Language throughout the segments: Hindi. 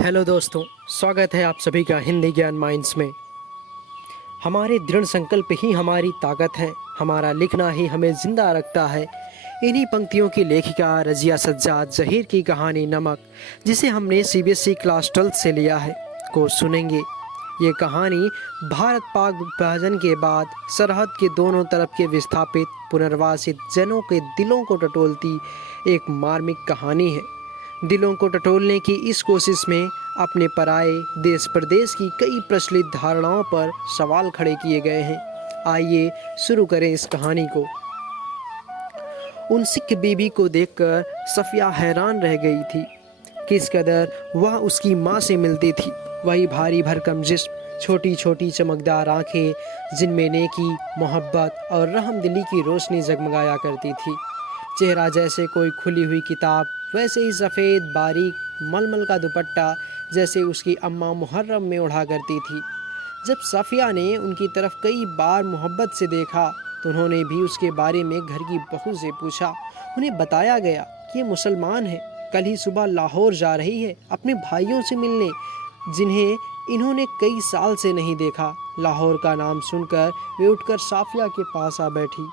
हेलो दोस्तों, स्वागत है आप सभी का हिंदी ज्ञान माइंड्स में। हमारे दृढ़ संकल्प ही हमारी ताकत है, हमारा लिखना ही हमें ज़िंदा रखता है। इन्हीं पंक्तियों की लेखिका रज़िया सज्जाद ज़हीर की कहानी नमक, जिसे हमने सीबीएसई क्लास 12 से लिया है, को सुनेंगे। ये कहानी भारत पाक विभाजन के बाद सरहद के दोनों तरफ के विस्थापित पुनर्वासित जनों के दिलों को टटोलती एक मार्मिक कहानी है। दिलों को टटोलने की इस कोशिश में अपने पराए देश प्रदेश की कई प्रचलित धारणाओं पर सवाल खड़े किए गए हैं। आइए शुरू करें इस कहानी को। उन सिख बीबी को देखकर सफ़िया हैरान रह गई थी। किस कदर वह उसकी माँ से मिलती थी। वही भारी भरकम जिस्म, छोटी छोटी चमकदार आंखें, जिनमें नेकी, मोहब्बत और रहमदिली की रोशनी जगमगाया करती थी। चेहरा जैसे कोई खुली हुई किताब, वैसे ही सफ़ेद बारीक मलमल का दुपट्टा जैसे उसकी अम्मा मुहर्रम में ओढ़ा करती थी। जब सफ़िया ने उनकी तरफ कई बार मोहब्बत से देखा तो उन्होंने भी उसके बारे में घर की बहू से पूछा। उन्हें बताया गया कि ये मुसलमान है, कल ही सुबह लाहौर जा रही है अपने भाइयों से मिलने, जिन्हें इन्होंने कई साल से नहीं देखा। लाहौर का नाम सुनकर वे उठकर सफ़िया के पास आ बैठी।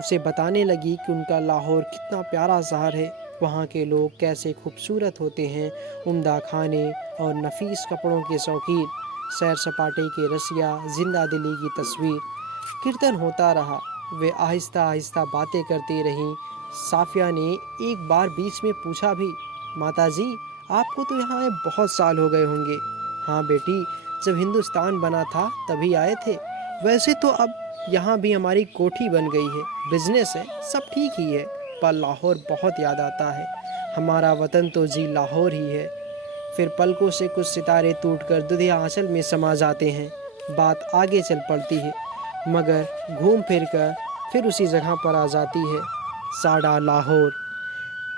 उसे बताने लगी कि उनका लाहौर कितना प्यारा शहर है, वहाँ के लोग कैसे खूबसूरत होते हैं, उम्दा खाने और नफीस कपड़ों के शौकीन, सैर सपाटे के रसिया, जिंदा दिली की तस्वीर। कीर्तन होता रहा, वे आहिस्ता आहिस्ता बातें करती रहीं। साफिया ने एक बार बीच में पूछा भी, माता जी आपको तो यहाँ आए बहुत साल हो गए होंगे। हाँ बेटी, जब हिंदुस्तान बना था तभी आए थे। वैसे तो अब यहाँ भी हमारी कोठी बन गई है, बिजनेस है, सब ठीक ही है, पर लाहौर बहुत याद आता है। हमारा वतन तो जी लाहौर ही है। फिर पलकों से कुछ सितारे टूटकर दुधिया आंचल में समा जाते हैं। बात आगे चल पड़ती है, मगर घूम फिर कर फिर उसी जगह पर आ जाती है, साड़ा लाहौर।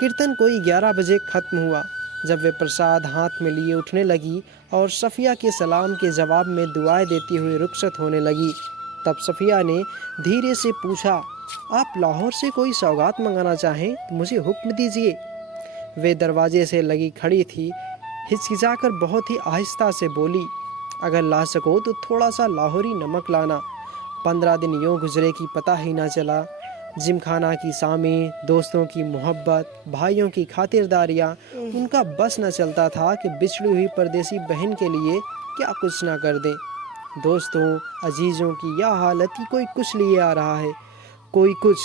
कीर्तन कोई 11 बजे ख़त्म हुआ। जब वे प्रसाद हाथ में लिए उठने लगी और सफ़िया के सलाम के जवाब में दुआएं देती हुई रुखसत होने लगी, तब सफ़िया ने धीरे से पूछा, आप लाहौर से कोई सौगात मंगाना चाहें तो मुझे हुक्म दीजिए। वे दरवाजे से लगी खड़ी थी, हिचकिचाकर बहुत ही आहिस्ता से बोली, अगर ला सको तो थोड़ा सा लाहौरी नमक लाना। 15 दिन यूँ गुजरे कि पता ही ना चला। जिमखाना की सामें, दोस्तों की मोहब्बत, भाइयों की खातिरदारियाँ, उनका बस न चलता था कि बिछड़ी हुई परदेसी बहन के लिए क्या कुछ ना कर दें। दोस्तों अजीज़ों की यह हालत कि कोई कुछ लिए आ रहा है, कोई कुछ,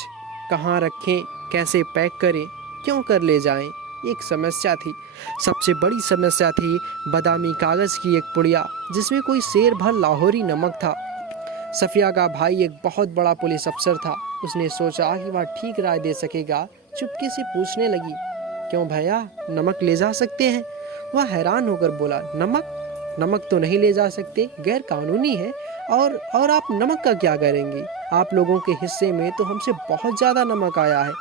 कहाँ रखें, कैसे पैक करें, क्यों कर ले जाएं, एक समस्या थी। सबसे बड़ी समस्या थी बादामी कागज़ की एक पुड़िया, जिसमें कोई सेर भर लाहौरी नमक था। सफ़िया का भाई एक बहुत बड़ा पुलिस अफसर था। उसने सोचा कि वह ठीक राय दे सकेगा। चुपके से पूछने लगी, क्यों भैया, नमक ले जा सकते हैं? वह हैरान होकर बोला, नमक? नमक तो नहीं ले जा सकते, गैर कानूनी है। और आप नमक का क्या करेंगी? आप लोगों के हिस्से में तो हमसे बहुत ज़्यादा नमक आया है।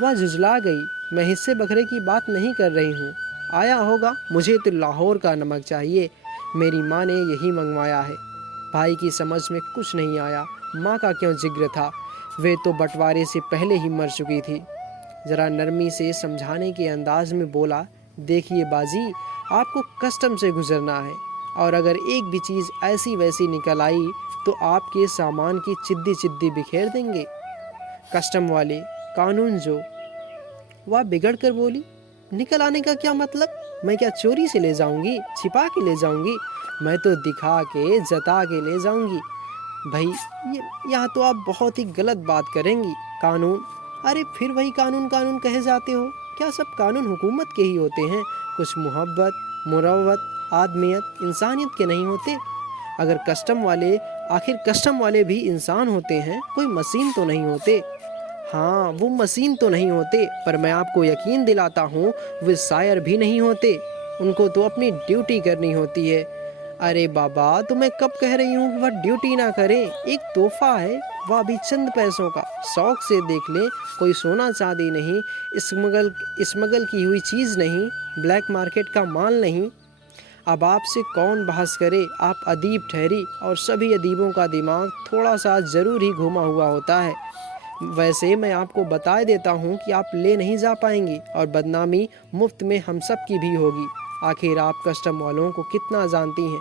वह झुंझला गई, मैं हिस्से बखरे की बात नहीं कर रही हूँ। आया होगा, मुझे तो लाहौर का नमक चाहिए, मेरी माँ ने यही मंगवाया है। भाई की समझ में कुछ नहीं आया। माँ का क्यों जिक्र था, वे तो बंटवारे से पहले ही मर चुकी थी। ज़रा नरमी से समझाने के अंदाज में बोला, देखिए बाजी, आपको कस्टम से गुजरना है, और अगर एक भी चीज़ ऐसी वैसी निकल आई तो आपके सामान की चिद्दी चिद्दी बिखेर देंगे। कस्टम वाले, कानून जो। वह बिगड़ कर बोली, निकल आने का क्या मतलब? मैं क्या चोरी से ले जाऊंगी, छिपा के ले जाऊंगी? मैं तो दिखा के, जता के ले जाऊंगी। भाई यहाँ तो आप बहुत ही गलत बात करेंगी। कानून, अरे फिर वही कानून कानून कहे जाते हो। क्या सब कानून हुकूमत के ही होते हैं? कुछ मोहब्बत, मुरव्वत, आदमियत, इंसानियत के नहीं होते? अगर कस्टम वाले, आखिर कस्टम वाले भी इंसान होते हैं, कोई मशीन तो नहीं होते। हाँ, वो मशीन तो नहीं होते, पर मैं आपको यकीन दिलाता हूँ वे शायर भी नहीं होते। उनको तो अपनी ड्यूटी करनी होती है। अरे बाबा, तो मैं कब कह रही हूँ कि वह ड्यूटी ना करें? एक तोहफा है, वह भी चंद पैसों का। शौक से देख लें, कोई सोना चांदी नहीं, स्मगल की हुई चीज़ नहीं, ब्लैक मार्केट का माल नहीं। अब आपसे कौन बहस करे, आप अदीब ठहरी, और सभी अदीबों का दिमाग थोड़ा सा ज़रूर ही घुमा हुआ होता है। वैसे मैं आपको बता देता हूँ कि आप ले नहीं जा पाएंगी, और बदनामी मुफ्त में हम सब की भी होगी। आखिर आप कस्टम वालों को कितना जानती हैं?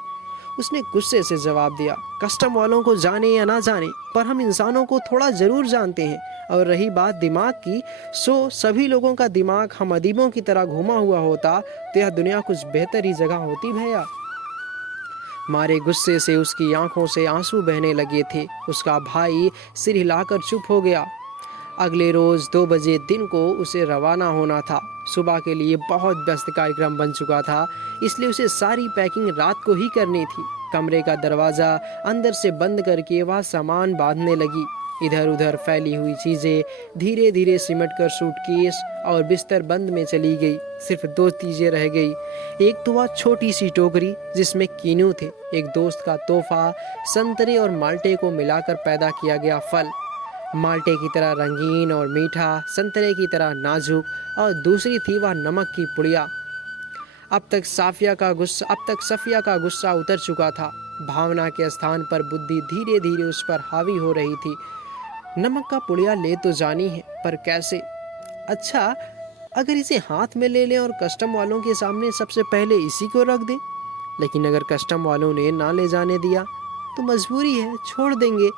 उसने गुस्से से जवाब दिया, कस्टम वालों को जाने या ना जाने, पर हम इंसानों को थोड़ा ज़रूर जानते हैं। और रही बात दिमाग की, सो सभी लोगों का दिमाग हम अदीबों की तरह घुमा हुआ होता तो यह दुनिया कुछ बेहतर ही जगह होती भैया। मारे गुस्से से उसकी आंखों से आंसू बहने लगे थे। उसका भाई सिर हिलाकर चुप हो गया। अगले रोज़ 2 बजे दिन को उसे रवाना होना था। सुबह के लिए बहुत व्यस्त कार्यक्रम बन चुका था, इसलिए उसे सारी पैकिंग रात को ही करनी थी। कमरे का दरवाज़ा अंदर से बंद करके वह सामान बांधने लगी। इधर उधर फैली हुई चीज़ें धीरे धीरे सिमट कर सूटकेस और बिस्तर बंद में चली गई। सिर्फ 2 चीज़ें रह गई। एक तो वह छोटी सी टोकरी जिसमें कीनू थे, एक दोस्त का तोहफा, संतरे और माल्टे को मिलाकर पैदा किया गया फल, माल्टे की तरह रंगीन और मीठा, संतरे की तरह नाजुक, और दूसरी थी वह नमक की पुड़िया। अब तक सफिया का गुस्सा उतर चुका था। भावना के स्थान पर बुद्धि धीरे धीरे उस पर हावी हो रही थी। नमक का पुड़िया ले तो जानी है, पर कैसे? अच्छा, अगर इसे हाथ में ले लें और कस्टम वालों के सामने सबसे पहले इसी को रख दें। लेकिन अगर कस्टम वालों ने ना ले जाने दिया तो मजबूरी है, छोड़ देंगे।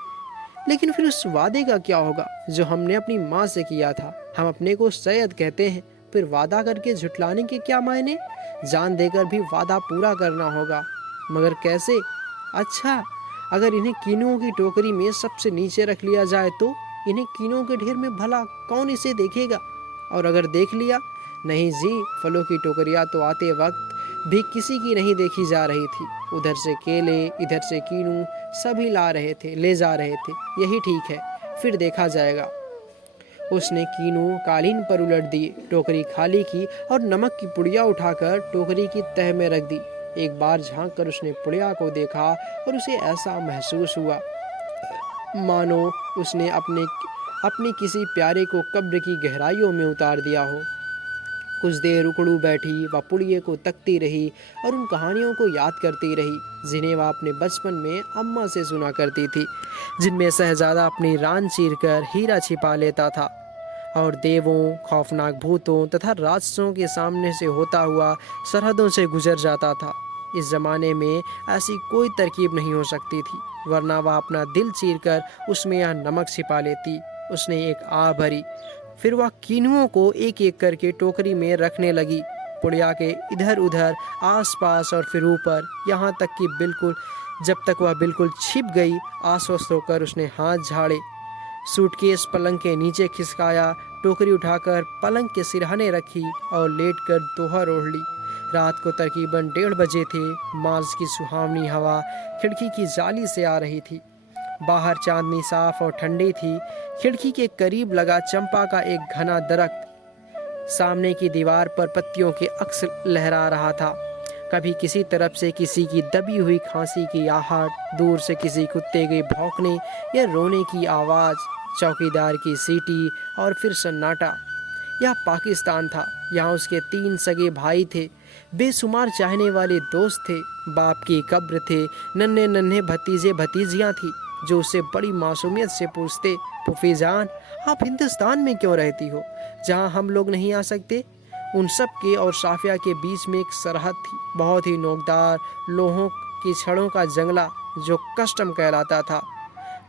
लेकिन फिर उस वादे का क्या होगा जो हमने अपनी माँ से किया था? हम अपने को सैयद कहते हैं, फिर वादा करके झुठलाने के क्या मायने? जान देकर भी वादा पूरा करना होगा, मगर कैसे? अच्छा, अगर इन्हें कीनुओं की टोकरी में सबसे नीचे रख लिया जाए तो इन्हें कीनुओं के ढेर में भला कौन इसे देखेगा? और अगर देख लिया? नहीं जी, फलों की टोकरियाँ तो आते वक्त भी किसी की नहीं देखी जा रही थी। उधर से केले, इधर से कीनू, सभी ले जा रहे थे। यही ठीक है, फिर देखा जाएगा। उसने कीनू कालीन पर उलट दिए, टोकरी खाली की और नमक की पुड़िया उठाकर टोकरी की तह में रख दी। एक बार झांक कर उसने पुड़िया को देखा और उसे ऐसा महसूस हुआ मानो उसने अपने किसी प्यारे को कब्र की गहराइयों में उतार दिया हो। कुछ देर उकड़ू बैठी, वह पुड़िये को तकती रही और उन कहानियों को याद करती रही जिन्हें वह अपने बचपन में अम्मा से सुना करती थी, जिनमें शहजादा अपनी रान चीर कर हीरा छिपा लेता था और देवों, खौफनाक भूतों तथा राक्षसों के सामने से होता हुआ सरहदों से गुजर जाता था। इस जमाने में ऐसी कोई तरकीब नहीं हो सकती थी, वरना वह अपना दिल चीर कर उसमें यह नमक छिपा लेती। उसने एक आह भरी, फिर वह कीनुओं को एक एक करके टोकरी में रखने लगी, पुड़िया के इधर उधर, आसपास और फिर ऊपर, यहाँ तक कि जब तक वह बिल्कुल छिप गई। आश्वस्त होकर उसने हाथ झाड़े, सूटकेस पलंग के नीचे खिसकाया, टोकरी उठाकर पलंग के सिरहाने रखी और लेटकर दोहर ओढ़ ली। रात को तकरीबन 1:30 बजे थे। मार्च की सुहावनी हवा खिड़की की जाली से आ रही थी। बाहर चांदनी साफ और ठंडी थी। खिड़की के करीब लगा चंपा का एक घना दरख्त सामने की दीवार पर पत्तियों के अक्स लहरा रहा था। कभी किसी तरफ से किसी की दबी हुई खांसी की आहट, दूर से किसी कुत्ते के भौंकने या रोने की आवाज़, चौकीदार की सीटी और फिर सन्नाटा। यह पाकिस्तान था। यहाँ उसके 3 सगे भाई थे, बेशुमार चाहने वाले दोस्त थे, बाप की कब्र थे, नन्हे नन्हे भतीजे भतीजियाँ थी जो उससे बड़ी मासूमियत से पूछते, फूफी जान, आप हिंदुस्तान में क्यों रहती हो, जहाँ हम लोग नहीं आ सकते? उन सब के और साफिया के बीच में एक सरहद थी, बहुत ही नोकदार लोहों की छड़ों का जंगला जो कस्टम कहलाता था।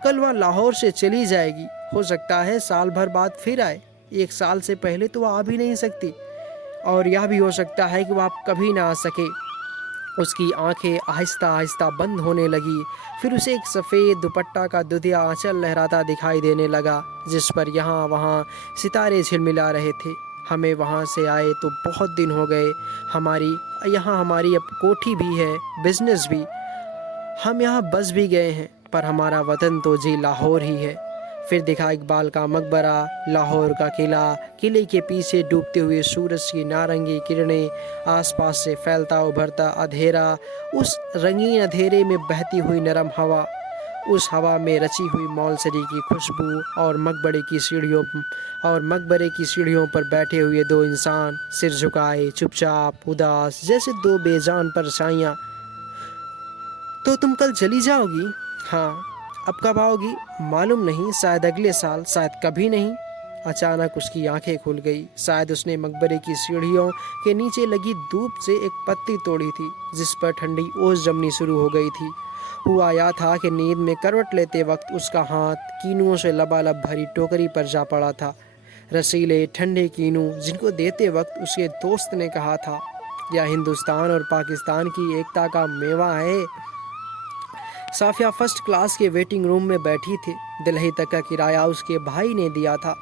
कल वह लाहौर से चली जाएगी, हो सकता है साल भर बाद फिर आए। 1 साल से पहले तो वह आ भी नहीं सकती, और यह भी हो सकता है कि वह कभी ना आ सके। उसकी आंखें आहिस्ता आहिस्ता बंद होने लगी। फिर उसे एक सफ़ेद दुपट्टा का दुधिया आंचल लहराता दिखाई देने लगा, जिस पर यहाँ वहाँ सितारे झिलमिला रहे थे। हमें वहाँ से आए तो बहुत दिन हो गए। हमारी अब कोठी भी है, बिजनेस भी। हम यहाँ बस भी गए हैं, पर हमारा वतन तो जी लाहौर ही है। फिर दिखा इकबाल का मकबरा, लाहौर का किला, किले के पीछे डूबते हुए सूरज की नारंगी किरणें, आसपास से फैलता उभरता अंधेरा, उस रंगीन अंधेरे में बहती हुई नरम हवा, उस हवा में रची हुई मौलसरी की खुशबू, और मकबरे की सीढ़ियों पर बैठे हुए 2 इंसान, सिर झुकाए, चुपचाप, उदास, जैसे 2 बेजान परछाइयाँ। तो तुम कल चली जाओगी? हाँ। अब कब आओगी? मालूम नहीं, शायद अगले साल, शायद कभी नहीं। अचानक उसकी आंखें खुल गई। शायद उसने मकबरे की सीढ़ियों के नीचे लगी धूप से एक पत्ती तोड़ी थी जिस पर ठंडी ओस जमनी शुरू हो गई थी। हुआ या था कि नींद में करवट लेते वक्त उसका हाथ कीनुओं से लबालब भरी टोकरी पर जा पड़ा था। रसीले ठंडे कीनू जिनको देते वक्त उसके दोस्त ने कहा था, यह हिंदुस्तान और पाकिस्तान की एकता का मेवा है। साफिया फर्स्ट क्लास के वेटिंग रूम में बैठी थी। दिल्ली तक का किराया उसके भाई ने दिया था।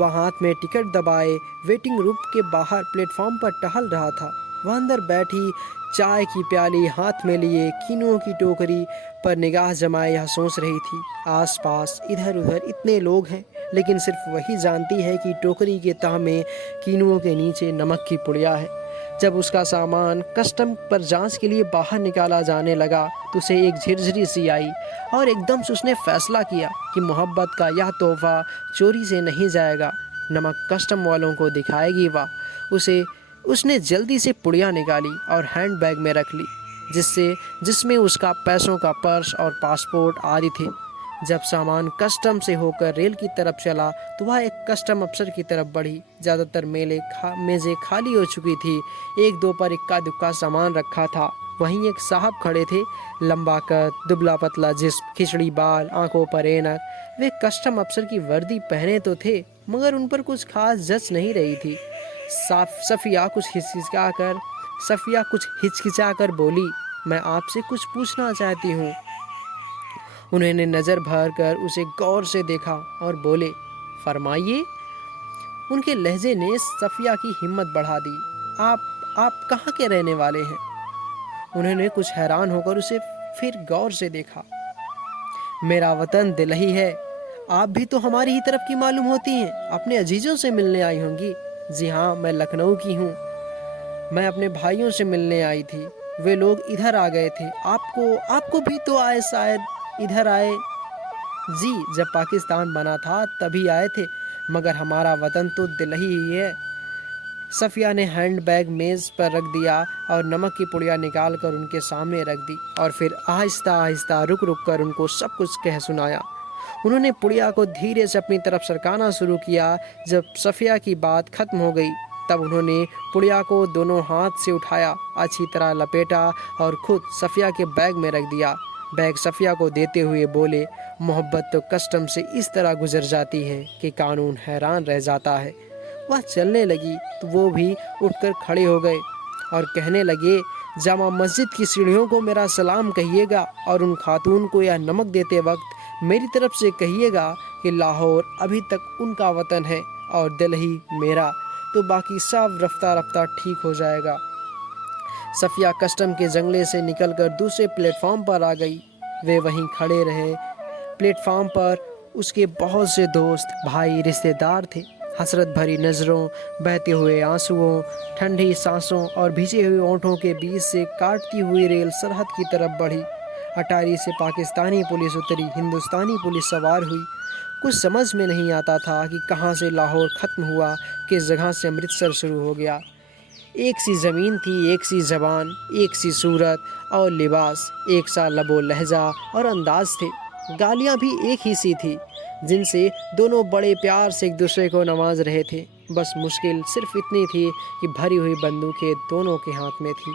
वह हाथ में टिकट दबाए वेटिंग रूम के बाहर प्लेटफॉर्म पर टहल रहा था। वह अंदर बैठी चाय की प्याली हाथ में लिए कीनुओं की टोकरी पर निगाह जमाए यह सोच रही थी, आसपास इधर उधर इतने लोग हैं, लेकिन सिर्फ वही जानती है कि टोकरी के तह में कीनुओं के नीचे नमक की पुड़िया है। जब उसका सामान कस्टम पर जांच के लिए बाहर निकाला जाने लगा तो उसे एक झिरझिरी सी आई और एकदम से उसने फैसला किया कि मोहब्बत का यह तोहफा चोरी से नहीं जाएगा, नमक कस्टम वालों को दिखाएगी। वाह, उसने जल्दी से पुड़िया निकाली और हैंडबैग में रख ली जिसमें उसका पैसों का पर्स और पासपोर्ट आदि थे। जब सामान कस्टम से होकर रेल की तरफ चला तो वह एक कस्टम अफसर की तरफ बढ़ी। ज़्यादातर मेज़ें खाली हो चुकी थी, एक दो पर इक्का दुक्का सामान रखा था। वहीं एक साहब खड़े थे, लंबा कद, दुबला पतला जिस्म, खिचड़ी बाल, आंखों पर ऐनक। वे कस्टम अफसर की वर्दी पहने तो थे मगर उन पर कुछ खास जच नहीं रही थी। सफिया कुछ हिचकिचाकर बोली, मैं आपसे कुछ पूछना चाहती हूँ। उन्होंने नज़र भर कर उसे गौर से देखा और बोले, फरमाइए। उनके लहजे ने सफिया की हिम्मत बढ़ा दी। आप कहाँ के रहने वाले हैं? उन्होंने कुछ हैरान होकर उसे फिर गौर से देखा। मेरा वतन दिल्ली है। आप भी तो हमारी ही तरफ की मालूम होती हैं, अपने अजीजों से मिलने आई होंगी। जी हाँ, मैं लखनऊ की हूँ। मैं अपने भाइयों से मिलने आई थी, वे लोग इधर आ गए थे। आपको भी तो आए, शायद इधर आए। जी, जब पाकिस्तान बना था तभी आए थे, मगर हमारा वतन तो दिल्ली ही है। सफिया ने हैंडबैग मेज़ पर रख दिया और नमक की पुड़िया निकाल कर उनके सामने रख दी और फिर आहिस्ता आहिस्ता रुक रुक कर उनको सब कुछ कह सुनाया। उन्होंने पुड़िया को धीरे से अपनी तरफ सरकाना शुरू किया। जब सफिया की बात खत्म हो गई तब उन्होंने पुड़िया को दोनों हाथ से उठाया, अच्छी तरह लपेटा और खुद सफिया के बैग में रख दिया। बैग सफिया को देते हुए बोले, मोहब्बत तो कस्टम से इस तरह गुजर जाती है कि कानून हैरान रह जाता है। वह चलने लगी तो वो भी उठकर खड़े हो गए और कहने लगे, जामा मस्जिद की सीढ़ियों को मेरा सलाम कहिएगा और उन खातून को यह नमक देते वक्त मेरी तरफ से कहिएगा कि लाहौर अभी तक उनका वतन है और दिल्ली मेरा, तो बाकी सब रफ्ता रफ्ता ठीक हो जाएगा। सफिया कस्टम के जंगले से निकलकर दूसरे प्लेटफॉर्म पर आ गई। वे वहीं खड़े रहे। प्लेटफॉर्म पर उसके बहुत से दोस्त, भाई, रिश्तेदार थे। हसरत भरी नज़रों, बहते हुए आंसुओं, ठंडी सांसों और भिजे हुए ओंठों के बीच से काटती हुई रेल सरहद की तरफ बढ़ी। अटारी से पाकिस्तानी पुलिस उतरी, हिंदुस्तानी पुलिस सवार हुई। कुछ समझ में नहीं आता था कि कहाँ से लाहौर ख़त्म हुआ, किस जगह से अमृतसर शुरू हो गया। एक सी ज़मीन थी, एक सी ज़बान, एक सी सूरत और लिबास, एक सा लबो लहजा और अंदाज थे। गालियाँ भी एक ही सी थी जिनसे दोनों बड़े प्यार से एक दूसरे को नवाज रहे थे। बस मुश्किल सिर्फ इतनी थी कि भरी हुई बंदूकें दोनों के हाथ में थी।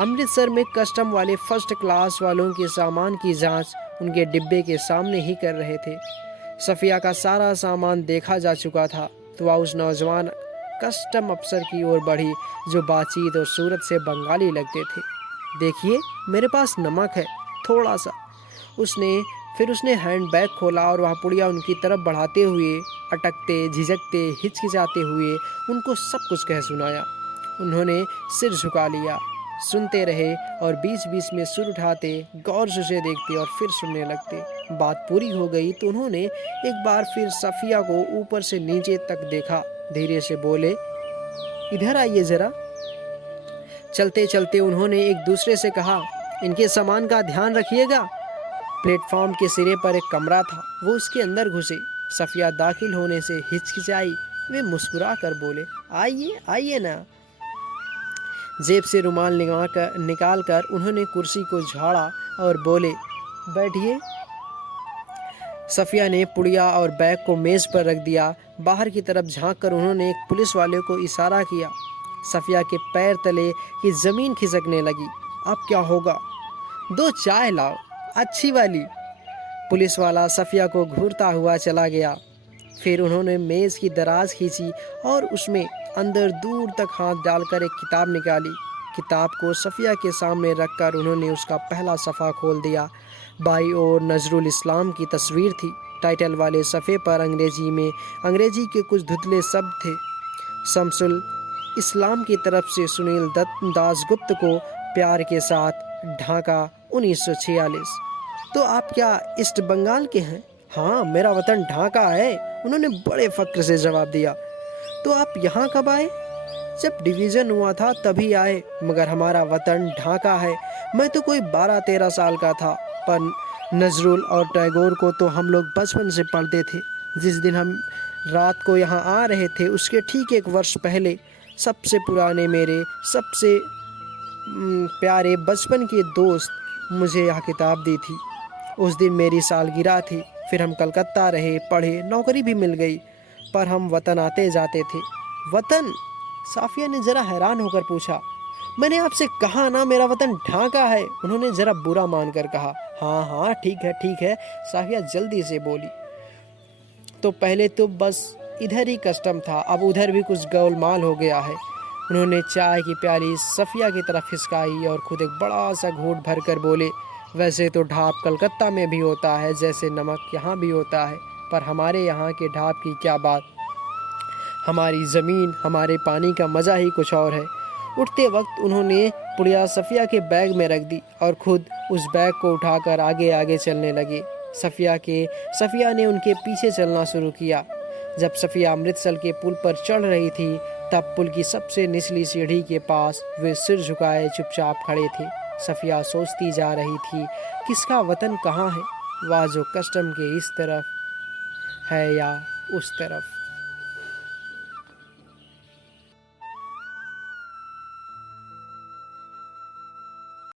अमृतसर में कस्टम वाले फर्स्ट क्लास वालों के सामान की जांच उनके डिब्बे के सामने ही कर रहे थे। सफिया का सारा सामान देखा जा चुका था तो वह उस नौजवान कस्टम अफसर की ओर बढ़ी जो बातचीत और सूरत से बंगाली लगते थे। देखिए, मेरे पास नमक है, थोड़ा सा। उसने हैंडबैग खोला और वह पुड़िया उनकी तरफ बढ़ाते हुए, अटकते, झिझकते, हिचकिचाते हुए उनको सब कुछ कह सुनाया। उन्होंने सिर झुका लिया, सुनते रहे और बीच बीच में सुर उठाते, गौर से उसे देखते और फिर सुनने लगते। बात पूरी हो गई तो उन्होंने एक बार फिर सफिया को ऊपर से नीचे तक देखा। धीरे से बोले, इधर आइए ज़रा। चलते चलते उन्होंने एक दूसरे से कहा, इनके सामान का ध्यान रखिएगा। प्लेटफॉर्म के सिरे पर एक कमरा था, वो उसके अंदर घुसे। सफिया दाखिल होने से हिचकिचाई। वे मुस्कुरा कर बोले, आइए आइए ना। जेब से रुमाल निकाल कर उन्होंने कुर्सी को झाड़ा और बोले, बैठिए। सफ़िया ने पुड़िया और बैग को मेज़ पर रख दिया। बाहर की तरफ झांककर उन्होंने एक पुलिस वाले को इशारा किया। सफ़िया के पैर तले की ज़मीन खिसकने लगी। अब क्या होगा? 2 चाय लाओ, अच्छी वाली। पुलिस वाला सफ़िया को घूरता हुआ चला गया। फिर उन्होंने मेज़ की दराज खींची और उसमें अंदर दूर तक हाथ डालकर एक किताब निकाली। किताब को सफ़िया के सामने रखकर उन्होंने उसका पहला सफ़ा खोल दिया। बाई ओर नजरुल इस्लाम की तस्वीर थी। टाइटल वाले सफ़े पर अंग्रेजी के कुछ धुंधले शब्द थे। शमसुल इस्लाम की तरफ से सुनील दासगुप्त को प्यार के साथ, ढाका 1946। तो आप क्या ईस्ट बंगाल के हैं? हाँ, मेरा वतन ढाका है, उन्होंने बड़े फ़क्र से जवाब दिया। तो आप यहाँ कब आए? जब डिवीज़न हुआ था तभी आए, मगर हमारा वतन ढाका है। मैं तो कोई 12-13 साल का था, पर नजरुल और टैगोर को तो हम लोग बचपन से पढ़ते थे। जिस दिन हम रात को यहाँ आ रहे थे उसके ठीक 1 वर्ष पहले सबसे पुराने, मेरे सबसे प्यारे बचपन के दोस्त मुझे यह किताब दी थी। उस दिन मेरी सालगिरह थी। फिर हम कलकत्ता रहे, पढ़े, नौकरी भी मिल गई, पर हम वतन आते जाते थे। वतन? साफिया ने ज़रा हैरान होकर पूछा। मैंने आपसे कहा ना, मेरा वतन ढाका है, उन्होंने ज़रा बुरा मानकर कहा। हाँ हाँ, ठीक है, साफिया जल्दी से बोली। तो पहले तो बस इधर ही कस्टम था, अब उधर भी कुछ गोलमाल हो गया है। उन्होंने चाय की प्याली सफ़िया की तरफ खिसकाई और खुद एक बड़ा सा घूंट भर कर बोले, वैसे तो ढाप कलकत्ता में भी होता है, जैसे नमक यहाँ भी होता है, पर हमारे यहाँ के ढाप की क्या बात। हमारी ज़मीन, हमारे पानी का मज़ा ही कुछ और है। उठते वक्त उन्होंने पुड़िया सफ़िया के बैग में रख दी और खुद उस बैग को उठाकर आगे आगे चलने लगे। सफ़िया ने उनके पीछे चलना शुरू किया। जब सफ़िया अमृतसर के पुल पर चढ़ रही थी तब पुल की सबसे निचली सीढ़ी के पास वे सिर झुकाए चुपचाप खड़े थे। सफ़िया सोचती जा रही थी, किसका वतन कहाँ है, वह जो कस्टम के इस तरफ है या उस तरफ।